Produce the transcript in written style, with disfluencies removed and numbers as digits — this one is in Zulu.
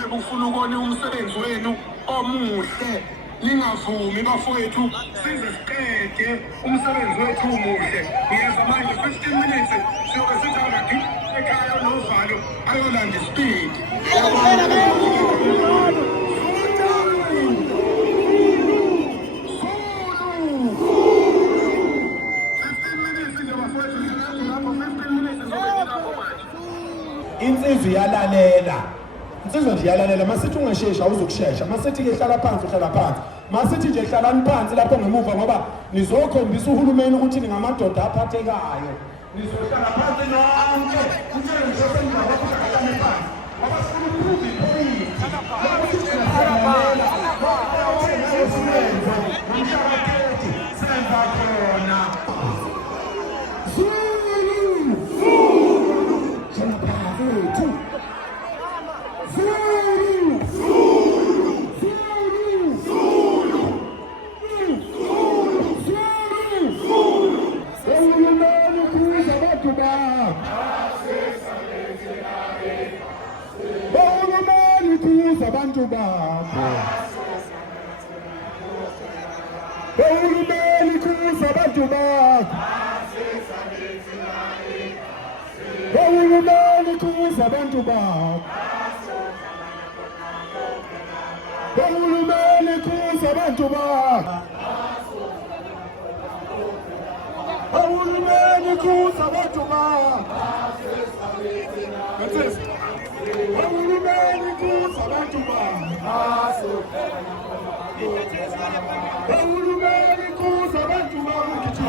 umdwebo ufuna ukona umsebenzi wenu omuhle. Ningavumi bafowethu size siqede umsebenzi wethu umuhle. Ngiyeza manje 15 minutes siyobe sithanda ekhaya novalo ayolanda ispeed. Insizwa iyalalela. Insizwa nje iyalalela. Masithi ungashesha awuzukushesha. Masithi ke hlala phansi uhlala phansi. Masithi nje hlalani phansi lapho ngemuva ngoba nizokhombisa uhulumeni ukuthi ningamadoda aphathekayo. Nizohlala phansi nonke. Kutshela nje sengaba kuhlala phansi. Ngoba sifuna ukubuza ipoint. Lapho siyalalela. Ngomshakati senza khona. Abantu bakho uhulumeni kuza abantu bakho uhulumeni kuza abantu bakho uhulumeni kuza abantu bakho uhulumeni kuza abantu bakho uhulumeni kuza abantu bakho uhulumeni kuza abantu bakho